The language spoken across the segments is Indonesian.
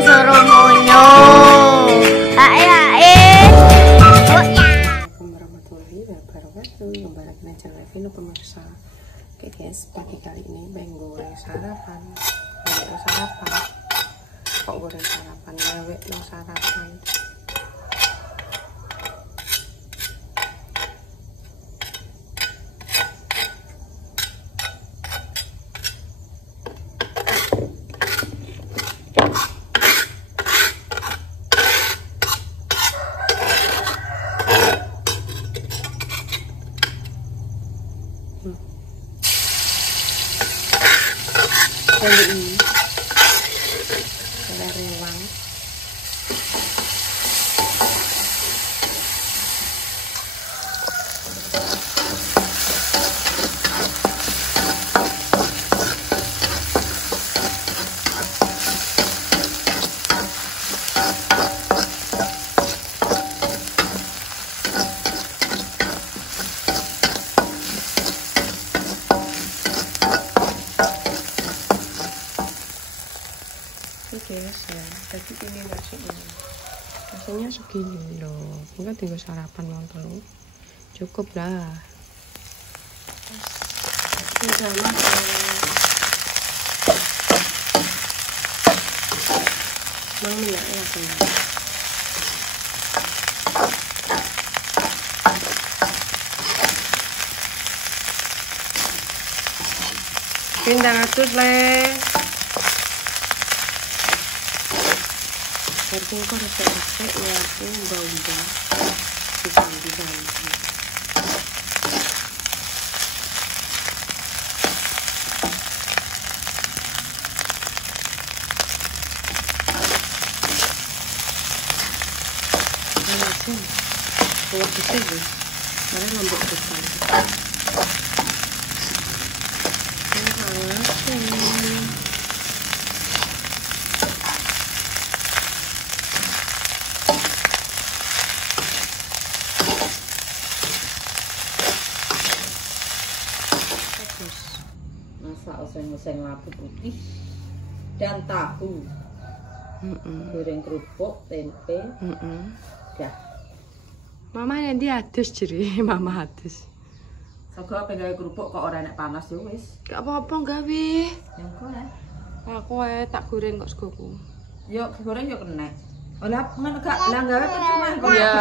suruh munyo. Hae hae. Assalamualaikum warahmatullahi wabarakatuh. Kembali lagi di channel Vino pemirsa. Oke guys, pagi kali ini pengen goreng sarapan. Kok goreng sarapan? Gawe no sarapan. Kali ini ada rewang, guys ya, jadi ini nasinya segini loh, enggak tinggal sarapan nonton cukup lah. Sama mau minyak ya pindah atur le. Aku kok resep-resep ya, aku bau-bau pisang-pisang. Alasan, buat pisang, mana lombok pisang. Masak oseng-oseng labu putih dan tahu, goreng kerupuk, tempe, dah. Mama nanti adus jadi mama adus. Sego pengen kerupuk kok orang nek panas yo wis. Gak apa-apa gawe. Ya engko ya. Aku tak goreng kok segoku. Yo goreng yo kena. Olah ngono gak lah gawe percuma kok. Iya,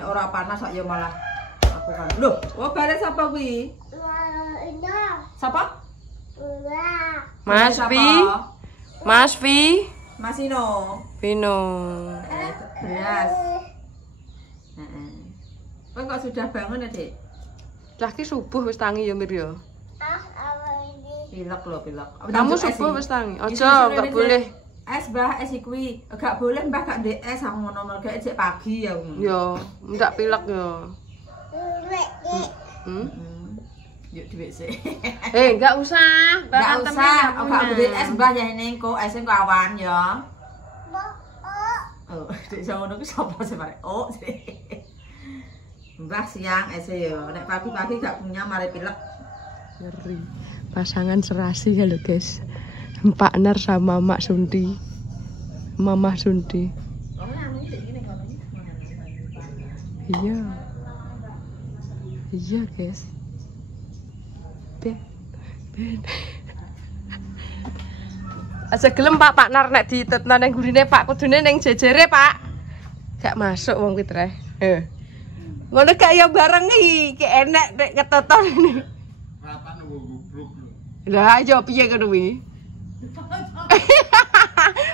Nek ora panas kok yo malah aku kan. Loh, oh balik sapa kuwi? Sapa? Mas Vi. Mas Vi. Masino. Vino. Beras. Kok kok sudah bangun ya, Dik? Lagi subuh wis tangi ya Mir ya. Pilek lho, pilek. Kamu subuh wis tangi. Aja enggak boleh. Es Mbah, es kuwi. Enggak boleh Mbah gak ndek es aku ngono mergo cek pagi ya. Yo, ndak pilek yo. Yuk dhuwit sik. Enggak usah. Enggak usah. Enggak boleh es Mbah ya ini engko es engko awan ya. Oh, dik ngono ku sapa sih bare? Oh, Mbah siang es ya. Nek pagi-pagi gak punya mari pilek. Ngeri. Pasangan serasi ya lho, guys. Pak Nar sama Mak Sundi. Mama Sundi. Iya. Iya, guys. Ben. Aja gelem Pak Nar nek ditetna ning gurine Pak kudune ning jejere Pak. Gak masuk wong kuwi treh. Ngono gak ya bareng iki enek nek ketoton ini. Rapat nunggu gubruk lho. Lah aja piye ngono kuwi?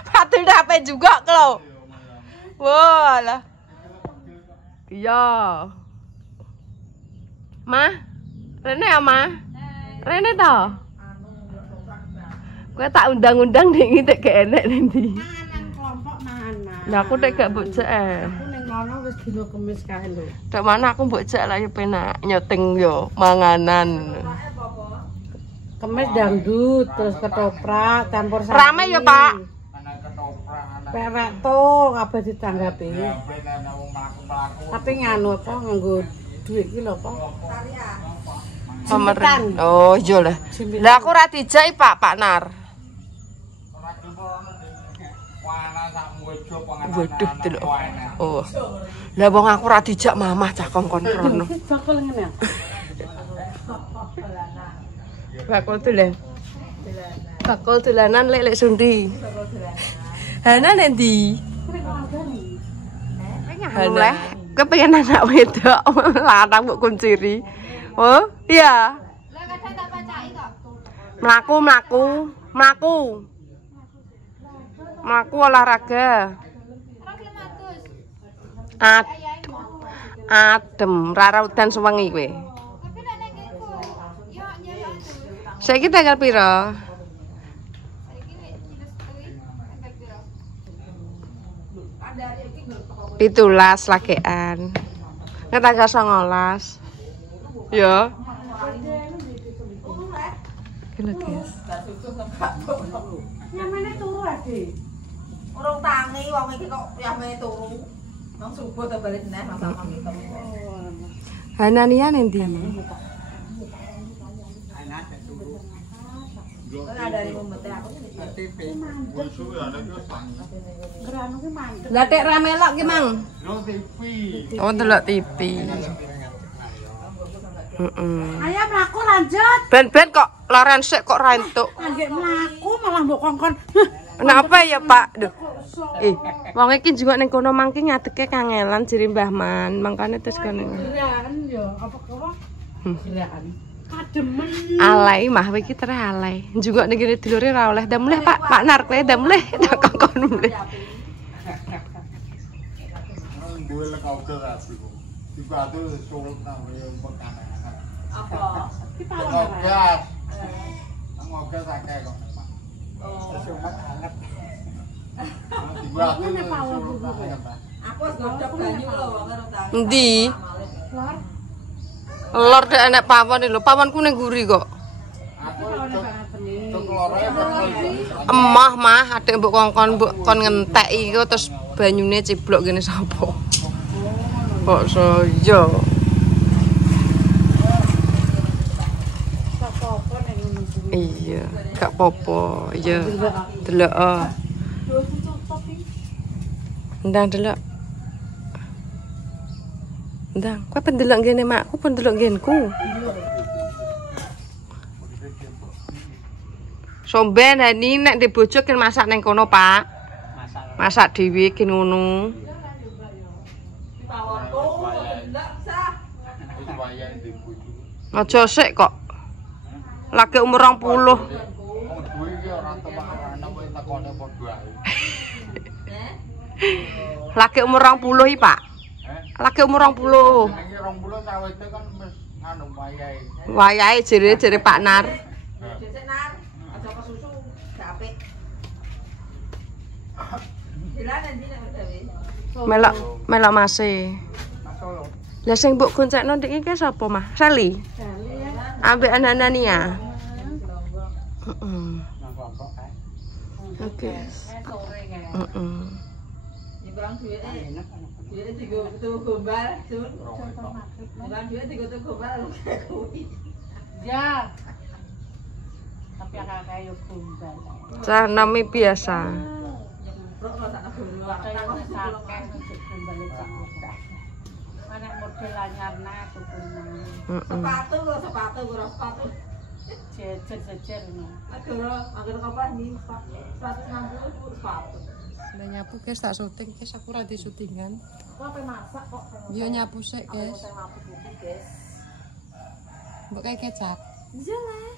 Patu dape juga klo. Walah. Iya. Ma. Rene ya, Ma? Rene to? Kowe tak undang-undang nek ngitik ke enek nanti. Nang kelompok mana? Lah aku tek gak mbok jek. Aku ning kono wis dina Kamis kae lho. Tek mana aku mbok jek lah yo penak nyoting yo manganan. Kamis dangdut, terus ketoprak, campur sari. Rame ya, Pak? Pewek to kabeh ditanggapi. Tapi nganu apa nganggo duit iki lho apa? Pemerintah. Oh, iya lah. Lah aku ora dijak Pak Nar. Waduh, delok. Oh. Lah wong aku ora dijak mamah cah kongkon rono. Bakal ngene. Bakul dolan. Bakul dolanan lek Sundi. Hana nek ndi? Hana. Kepengen anak wedok lanang mbok kunciri. Oh, iya. Mlaku olahraga. Adem, rara udan sewengi kowe. Saiki tanggal pira? Pitulas lagean. Nek tanggal 19. Ya. Kene guys. Namanya turu Ade. Urung tangi wong iki kok yame turu. Nang subuh ta balik neh nang sama kita. Hanania nanti. Lah tek ra melok ki, Mang. Oh, delok TV. Ayo mlaku lanjut. Ben-ben kok laren sik kok ra entuk. Anggek mlaku malah mbok kongkon. Kenapa ya, Pak? Duh. Wong iki njungok ning kono mangke ngadeke kangelan jere Mbah Man, mangkane terus kene. Gerakan yo apa kok? Gerakan. Kademen. Alay mah iki terus alay. Njungok ning kene dulure ra oleh. Dah mulih, Pak. Pak Nar kowe dah mulih. Tak kongkon mulih. Boleh kau gerak sih. Dibatu sulut nang bekane. Apa? Ki pawon. Ngogas. Ngogas akeh kok. Sumat hangat. Dibatu sulut hangat. Aku wis godhog banyu lho wong karo tangi. Endi? Lor. Lor dek enek pawon lho. Pawonku ning guri kok. Aku tuk lore Emah mah adek mbok kongkon mbok kon ngentek iku terus banyune ciblok kene sapa. Kok saya. Apa-apa ning ngono kuwi. Iya, gak apa-apa. Iya. Delok. Ndang delok. Ndang, kowe pendelok ngene makku, pendelok ngenku. Somben hani nek di bojo kin masak ning kono, Pak. Masak dhewe kin ngono. Aja sik kok. Lagi umur 20. duwe iki ora tepak ana kowe tekone padha ae. Lagi umur 20 iki, Pak. Lagi umur 20. Iki 20 sawete kan wis anu wayahe. Wayahe jere Pak Nar. Dhisik Nar, aja kesusu, gak apik. Dilan endi nek gawe? Melok mase. Lah sing mbok goncekno ndik iki sapa, Mah? Sally. Ambek Anania. Heeh. Oke. Heeh. Nyimbrang duwike. Duwike digo tuku gombal, Sun. Nyimbrang duwike digo tuku gombal kuwi. Ya. Tapi akak yo gombal. Cah nami biasa. Nyemprok kok sak gulu. Takon sakeh njuk gombal cek. Anak model anyarna tukunna. Sepatu lho, sepatu ora sepatu. Jejer-jejer ngono. Agar kapan nih 160 sepatu. Lah nyapu guys tak syuting guys aku ra di syutingan. Kok ape masak kok? Yo nyapu sik guys. Saya mampu buku, guys. Mbok kayak kecap. Iya lah.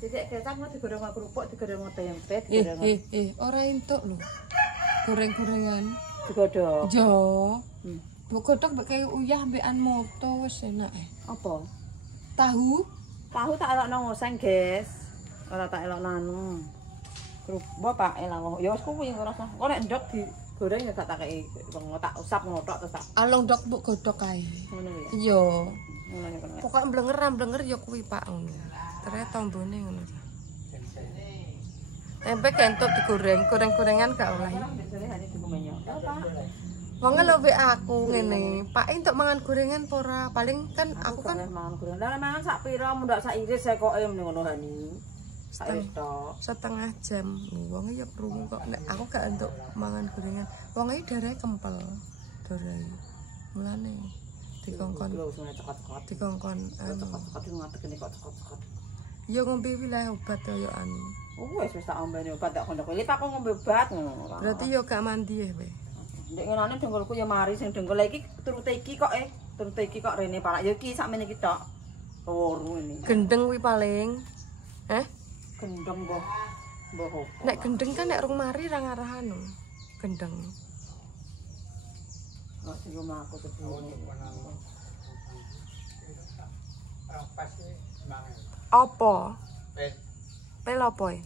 Jadi kecap mau digoreng sama kerupuk, digoreng sama tempe, Ora entuk lho. Goreng-gorengan. digodhog. Jo. Mbok godhog mbok kayak uyah mbekan moto wis enak Apa? Tahu? Tahu tak elokno ngoseng, guys. Ora tak elokno anu. Kerupuk tak elokno. Ya wis kuwi ora usah. Kok nek ndok digoreng ya gak tak kei tak usap ngotok terus tak Along dok mbok godhog kae. ngono ya. Iya. Ngono ya kan. Pokok mblenger ya kuwi Pak ngono. Ternyata tombone ngono. Tempe kentuk digoreng, goreng-gorengan gak oleh. Biasane hanya dikumenyo. Wong lho aku ngene, Pak entuk mangan gorengan apa ora? Paling kan aku kan mangan gorengan. Lah mangan sak pira mundak sak iris saya kok ngono hani. setengah jam. Wonge ya krungu kok nek aku gak entuk mangan gorengan. Wonge darah kempel. Darah. Mulane dikongkon ya ngombe wilayah obat ya anu. Wis tak ombeni obat tak kondok. Lha tak ngombe obat ngono. Berarti ya gak mandi ya kowe. Ndek ngenane dengkulku ya mari sing dengkul iki turute iki kok turute iki kok rene parak ya iki sakmene iki tok. Loro ini. Gendeng kuwi paling. Gendeng mbah. Mbah opo? Nek gendeng kan nek rung mari ra ngarah anu. Gendeng. Nek sing aku ketemu. Apa? Pel apa e?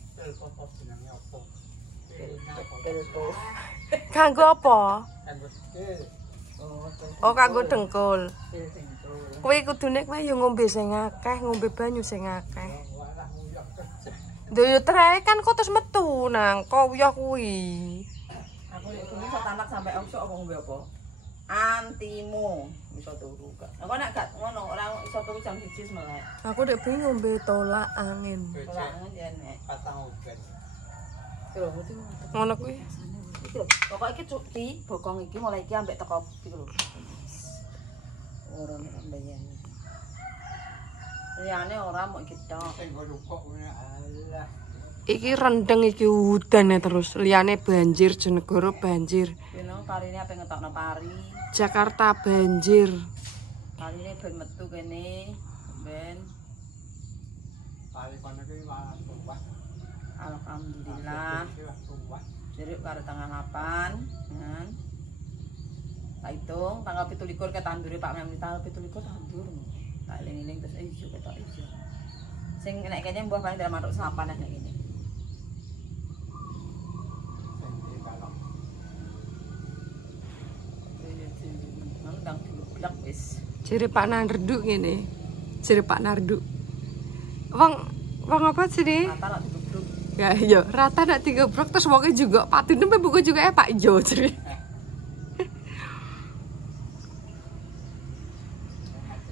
Kanggo apa? Oh, kanggo dengkul. Kuwi kudune kowe ya ngombe sing akeh, ngombe banyu sing akeh. Lho yo trae kan kok terus metu nang koyah kuwi. Aku nek kuwi iso tamak sampai osok apa ngombe apa? Antimo iso turu gak. Engko nek gak ngono ora iso turu jam 1 melek. Aku nek bingung ngombe tolak angin. Tolak angin ya nek patang obat. Lho, mesti Ngono kuwi. iki lho. Pokoke iki cuti bokong iki mulai iki ambek teko iki lho. Ora nek mbayan. Liyane ora mok iki tok. Sing kok Allah. Iki rendeng iki udane terus. Liyane banjir Jenegoro banjir. Dino parine ape ngetokno pari. Jakarta banjir. Parine ben metu kene. Ben Pari kono kuwi malah tuwah. Alhamdulillah. Jadi karo tanggal 8 kan. Tak hitung tanggal 17 ketandure Pak Mem tanggal 17 tandur. Tak eling-eling terus ijo ketok ijo. Sing nek kene mbah paling dalam matuk sapanan nek ngene. Nang blak wis. Jere Pak Narduk ngene. Jere Pak Narduk. Wong apa sih? Rata nak digebruk. Ya iya, rata nak digebrok terus wonge juga patine buku juga ya Pak Jo jere.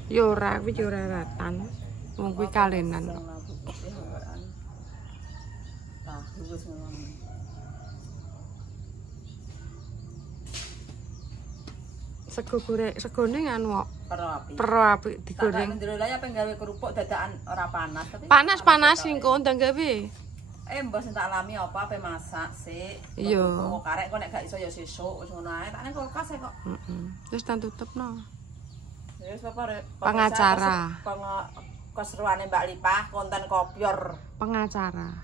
Yo ora kuwi yo ora ratan. Wong kuwi kalenan kok. Tahu wis ngono. Sego goreng, segone nganu kok. Pero api. Pero apik digoreng. Tak ndelo ya pengen gawe kerupuk dadakan ora panas tapi Panas-panas engko ndang gawe. Mbah sing tak alami apa ape masak sik. Iya. Kok karek kok nek gak iso ya sesuk wis ngono ae. Tak nang kulkas kok. Heeh. Terus tak tutupno. Ya wis apa rek. Pengacara. Keseruane Mbak Lipah konten kopior. Pengacara.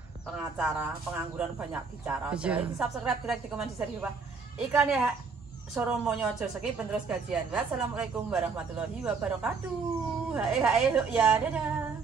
Pengangguran banyak bicara. Iya. Jadi subscribe, like, di komen, di share Pak. Iklan ya Soro monyo aja seki penerus gajian. Wassalamualaikum warahmatullahi wabarakatuh. Hae ya dadah.